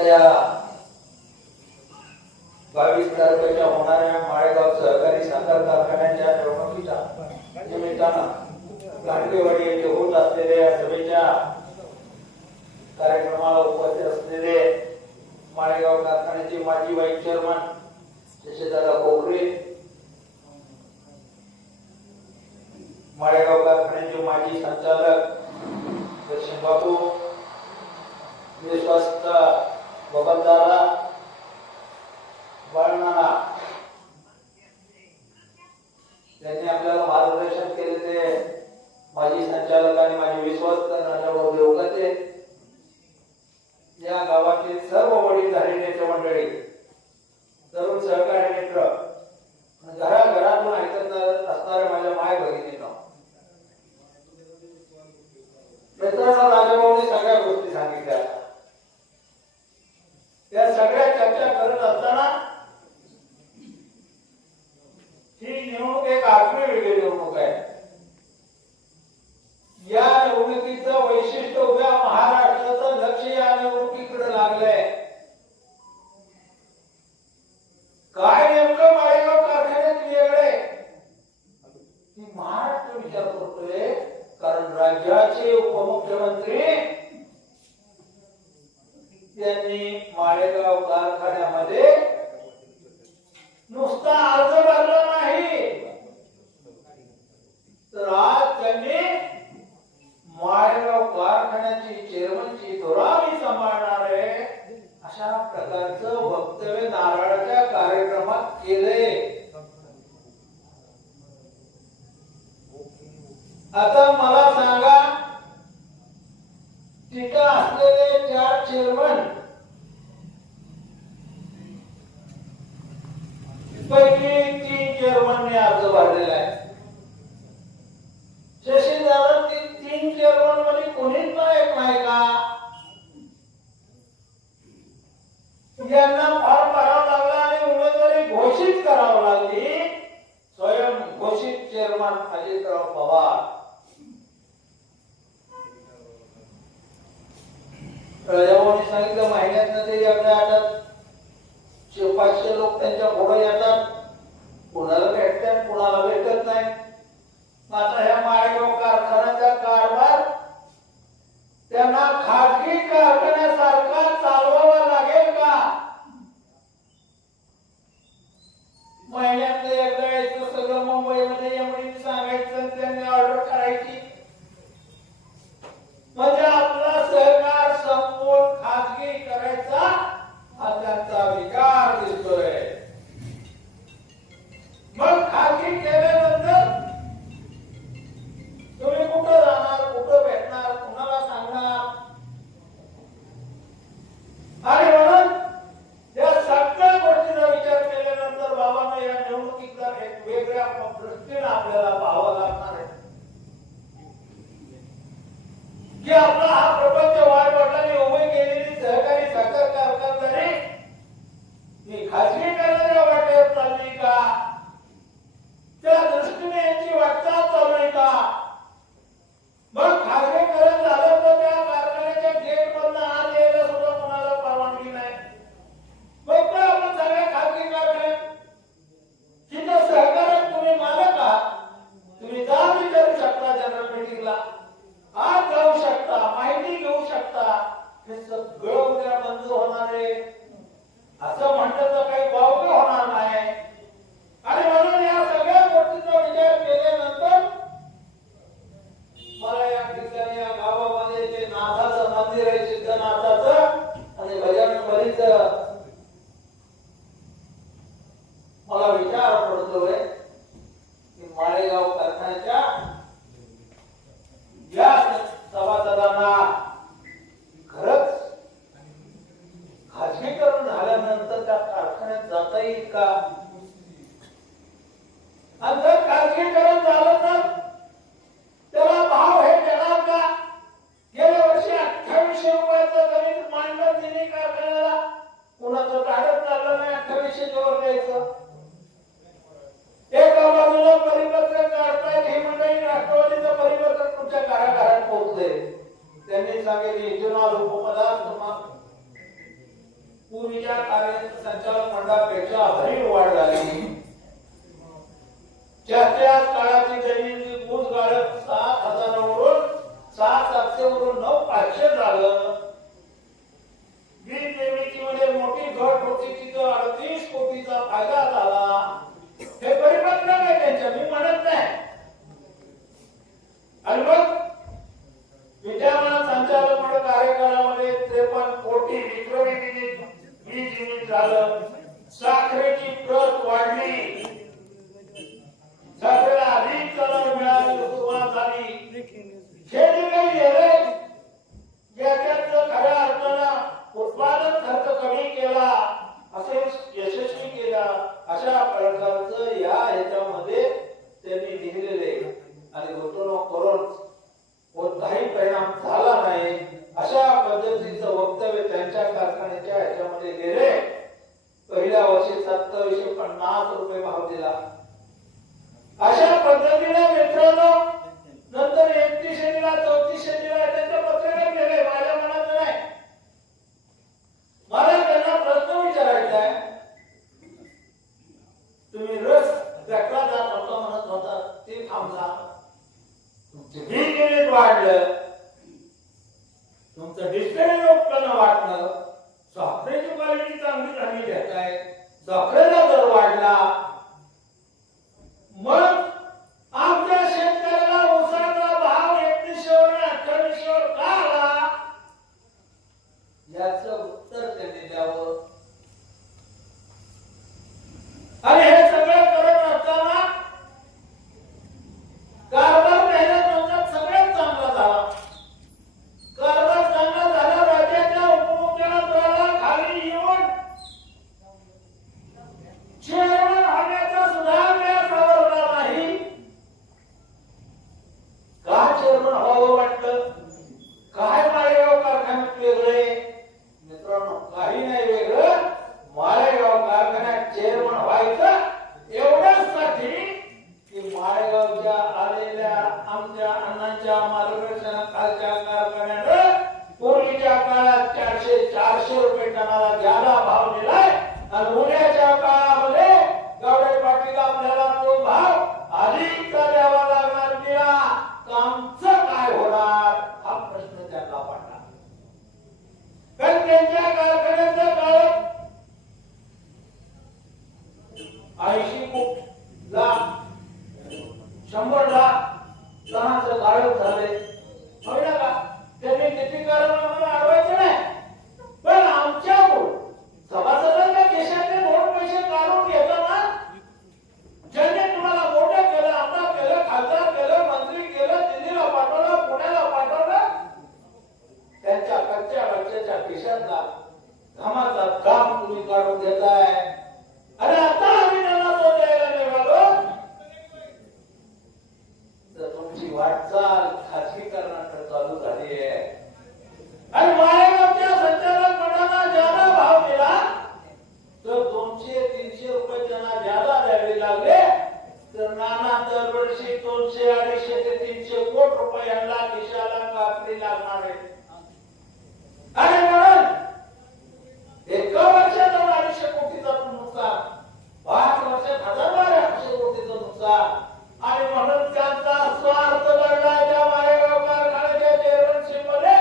तारखेला या बावीस तारखेच्या होणाऱ्या माळेगाव सहकारी साखर कारखान्याच्या निवडणुकीच्या निमित्तानं गांधीवाडी येथे होत असलेल्या सभेच्या कार्यक्रमाला उपस्थित असलेले माळेगाव कारखान्याचे माजी वाईस चेअरमन शशीदादा कोकरे माळेगाव कारखान्याचे माजी संचालक दर्शन बापू विश्वासता बबलदारा वळणारा त्यांनी आपल्याला मार्गदर्शन केले ते. माजी संचालक आणि माझे विश्वस्त नानाभाऊ देवगते यावर सांगितलं महिन्यात ते याकडे येतात. पाचशे लोक त्यांच्या पुढे येतात. कोणाला भेटतात कोणाला भेटत नाही. आता ह्या माळेगाव कारखान्याचा कारभार त्यांना खाजगी कारखान्यासारखा चालवावा लागेल का? महिन्यातलं एकदा यायचं सगळं मुंबईमध्ये एमडी सांगायचं त्यांनी ऑर्डर करायची. म्हणजे आपला खाजगी करायचा त्यांचा विकास विभागातील इथेनॉल उपपदार्थ पूर्वीच्या कार्यालय मंडळापेक्षा भरीव वाढ झाली. त्याच काळाची जमिनीची गुण गाळप सात हजारावरून सात सातशेवरून नऊ पाचशे झालं. वीज निर्मितीमध्ये मोठी घट होती तिथं अडतीस कोटीचा फायदा झाला. हे परिपत्रक आहे त्यांच्या मी म्हणत नाही. आणि मग विद्यमान संचालक मंडळ कार्यकालामध्ये त्रेपन्न कोटी विक्रमी वीज युनिट झालं साखरेची प्रत वाढली. साखरेला अधिक कलर मिळाली सुरुवात झाली. हे जे काही झालंय याच्यातलं खऱ्या अर्थानं उत्पादन खर्च कमी केला असे यशस्वी केला. अशा प्रकारचं या ह्याच्यामध्ये त्यांनी लिहिलेले आणि गुंतवणूक करून कोणताही परिणाम झाला नाही अशा पद्धतीचं वक्तव्य त्यांच्या कारखान्याच्या ह्याच्यामध्ये गेले. पहिल्या वर्षी सत्तावीसशे पन्नास रुपये भाव दिला. अशा पद्धतीने मित्रांनो नंतर एकतीसशे दिला चौतीसशे दिला त्यांच्या पत्रकार गेले. माझ्या मनात नाही. मला त्यांना प्रश्न विचारायचा आहे. तुम्ही रस गटला जात होता म्हणत होता ते थांबला तुमचे युनिट वाढलं तुमचं डिस्टरी उत्पन्न वाढलं साखरेची क्वालिटी चांगली झाली घेताय साखरेचा दर वाढला. मग आमच्या शेतकऱ्याला ऊसाचा भाव एकतीसशेवर अठ्ठावीसशेवर का आला याचं उत्तर त्यांनी द्यावं आणि हे सगळं करत असताना कारभार पहिल्या दिवसात सगळ्यात चांगला झाला कारभार चांगला झाला राज्याच्या उपमुख्यमंत्र्याला खाली येऊन चेअरमन होण्याचा सुद्धा वेळ सावरला नाही का चेअरमन व्हावं वाटलं काय माळेगाव कारखान्यात वेगळे मित्रांनो काही नाही वेगळं माळेगाव कारखान्यात चेअरमन व्हायचं एवढ्याच साठी की माळेगावच्या आलेल्या आमच्या अण्णांच्या मार्गदर्शनाखालच्या कारखान्यानं पूर्वीच्या काळात चारशे चारशे रुपये टनाला ज्यादा भाव दिलाय आणि उद्याच्या काळामध्ये गावडे पाटील आपल्याला तो भाव अधिकचा द्यावा लागणार दिला कामचं काय होणार हा प्रश्न त्यांना पडला कारण त्यांच्या कारखान्याचा काळ ऐंशी कोट लाख शंभर लाख टनाचं गाळप झाले. का त्यांनी किती कारण नाही. पण आमच्याकडून सभासदांच्या पैसे काढून घेताना ज्यांनी तुम्हाला मोठं केलं आता केलं खासदार केलं मंत्री केलं दिल्लीला पाठवलं पुण्याला पाठवलं त्यांच्या कच्च्या बच्च्याच्या खिशातला घामाचा घाम तुम्ही काढून घेताय अरे आता आम्ही त्यांना तो द्यायला निघालो तर तुमची वाटचाल खाजगीकरणाकडे चालू झाली आहे आणि माळेगावच्या संचालक मंडळाला ज्यादा भाव दिला तर दोनशे तीनशे रुपये त्यांना ज्यादा द्यावे लागले तर नाना दरवर्षी दोनशे अडीचशे ते तीनशे कोट रुपये यांना खिशाला कापडी लागणार आहे आणि म्हणून एका वर्षात दोन अडीचशे कोटीचा नुकसान पाच वर्षात हजार बाराशे कोटीचं नुकसान आणि म्हणून त्यांचा स्वार्थ लढला त्या माळेगाव कारखान्याच्या चेअरमनशिपमध्ये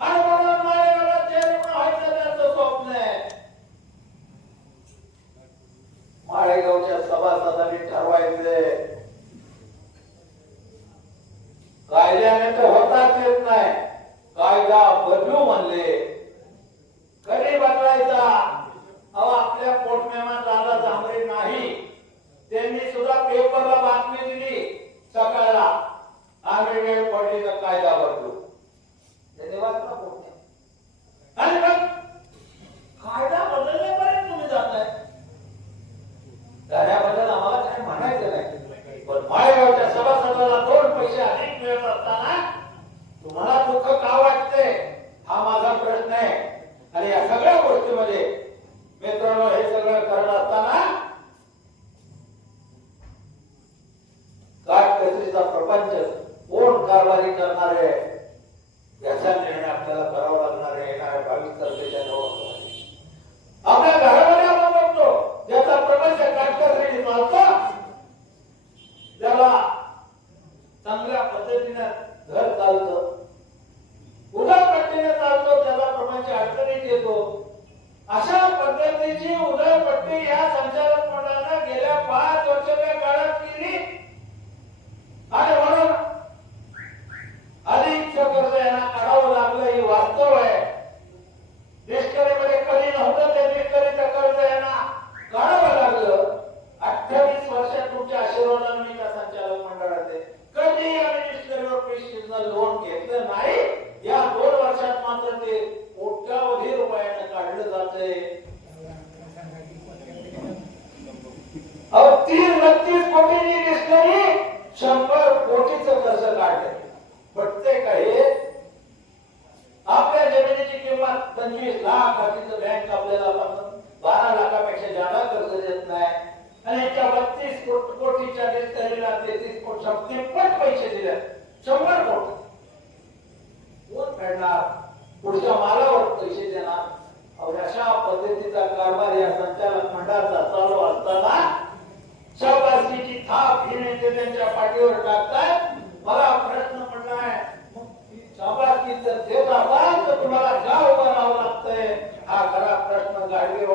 आणि म्हणून माळेगावला चेअरमन व्हायचं त्यांचं स्वप्न आहे माळेगावच्या सभासदांनी ठरवायचे कायद्याने तर होताच येत नाही. कायदा बदलू म्हणले. कधी बदलायचा? अहो आपल्या पोटमेमात दादा जांभळे नाही. त्यांनी सुद्धा पेपरला बातमी दिली सकाळला. आम्ही वेळ पडली तर कायदा बदलू. त्यांनी वाचला आणि मग? कायदा बदलण्यापर्यंत तुम्ही जाताय. नाही सभासदाला दोन पैसे अधिक मिळत असताना तुम्हाला दुःख का वाटते But you,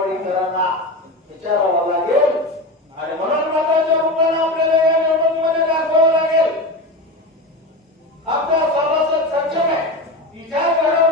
रेकॉर्ड इतरांना लागेल. आणि म्हणून मताच्या रूपाने आपल्याला या निवडणुकीमध्ये दाखवावं लागेल. आपला सभासद सक्षम आहे. विचार करावा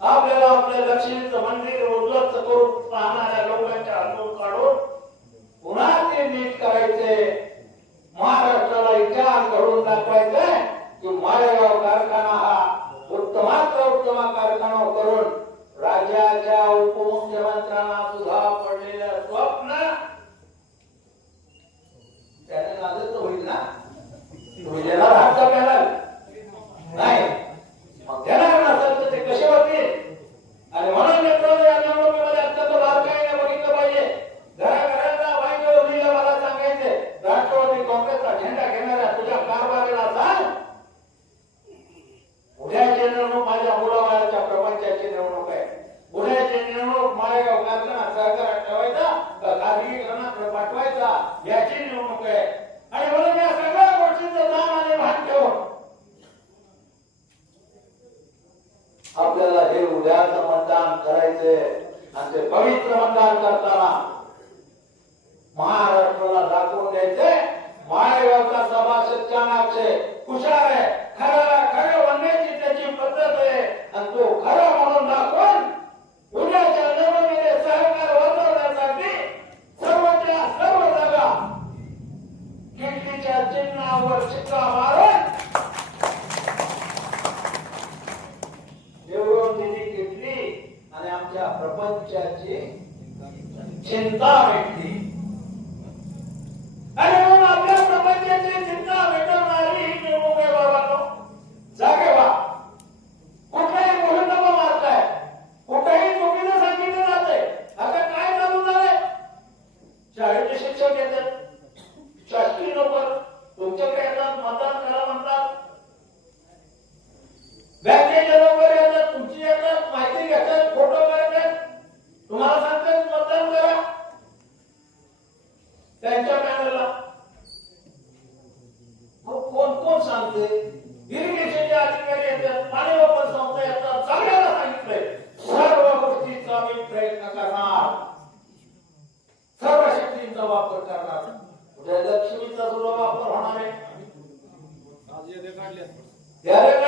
आपल्याला आपल्या दक्षिणेचं मंदिर उद्धस्त करून राहणाऱ्या लोकांच्या अंदर काढून पुन्हा ते नीट करायचे. महाराष्ट्राला इतिहास घडून दाखवायचे की माळेगाव कारखाना हा उत्तमाचा उत्तम कारखाना करून राज्याच्या उपमुख्यमंत्र्यांना सुद्धा पडलेलं स्वप्न त्याने नादच होईल ना? तुझ्याला नाही. मग त्याला あれ हुशार आहे खरा खरं त्याची पद्धत आहे. आणि तो खरा म्हणून दाखवून उद्याच्या नवमध्ये सहकार सर्वच्या सर्व जागा चिन्हावर शिक्का मारून आणि आमच्या प्रपंचाची चिंता ત્યારે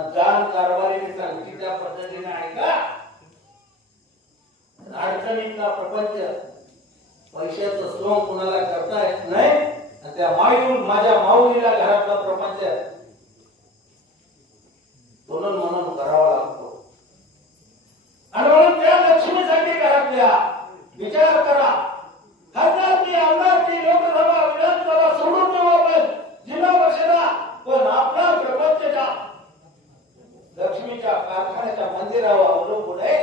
पण कारभारी सांगते त्या पद्धतीने ऐका अडचणीतला प्रपंच पैशाचं सोंग कुणाला करता येत नाही आणि त्या मायू माझ्या माऊलीला घरातला प्रपंच म्हणून म्हणून करावा लागतो आणि म्हणून त्या लक्ष्मीसाठी घरातल्या विचार करा खासदारकी आमदारकी लोकसभा विधानसभा सोडून देऊ आपण जिल्हा परिषदा पण आपला प्रपंचच्या लक्ष्मीच्या कारखान्याच्या मंदिरावर अवलंबून आहे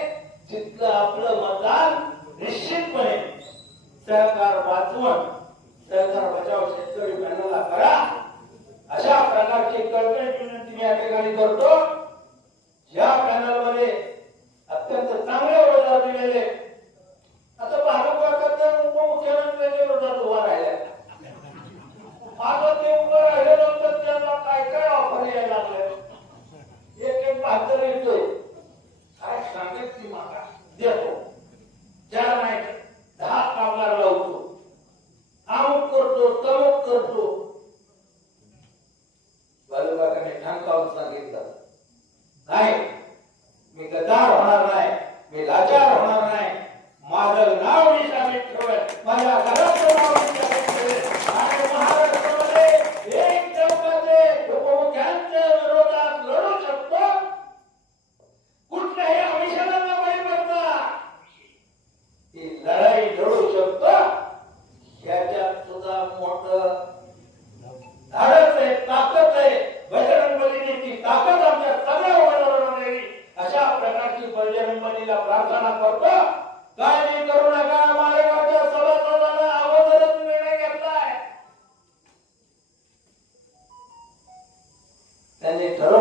तिथलं आपलं मतदान निश्चितपणे सहकार वाचवण सहकार बचाव शेतकरी पॅनलला करा. अशा प्रकारची कळकळीची विनंती मी या ठिकाणी करतो. या पॅनलमध्ये अत्यंत चांगले उमेदवार दिलेले आता भाजप उपमुख्यमंत्र्यांच्या विरोधात उभा राहिल्या. आता ते उभं राहिल्यानंतर त्यांना काय काय ऑफर यायला लागले एक येतोय. काय सांगत ती मागा देतो. प्रकारची प्रार्थना करतो. काळजी करू नका मालेगावच्या सभासदांना अगोदरच निर्णय घेतलाय. त्यांनी ठरवले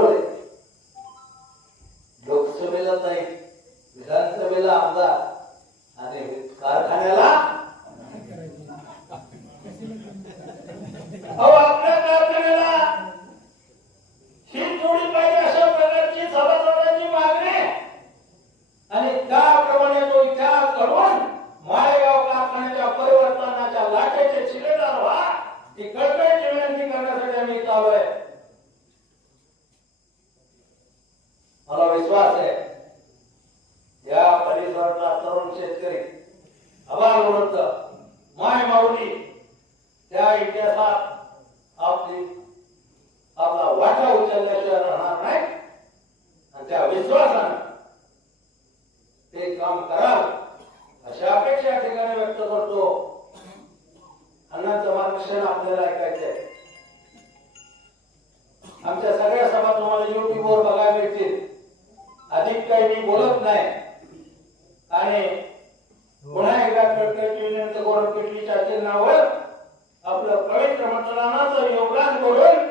अधिक काही मी बोलत नाही. आणि पुन्हा एकदा करून पृथ्वीच्या चिन्हावर आपलं पवित्र मतदानाचं योगदान करून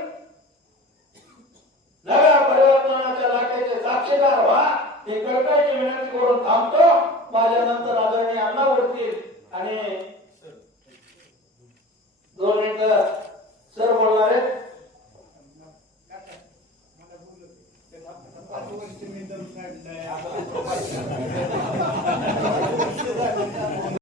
नव्या परिवर्तनाच्या लाटेचे साक्षीदार व्हा. हे कळकळीची विनंती करून थांबतो. माझ्या नंतर आदरणीय अण्णा वरतील आणि दोन मिनिट सर बोलणार आहेत. 哎。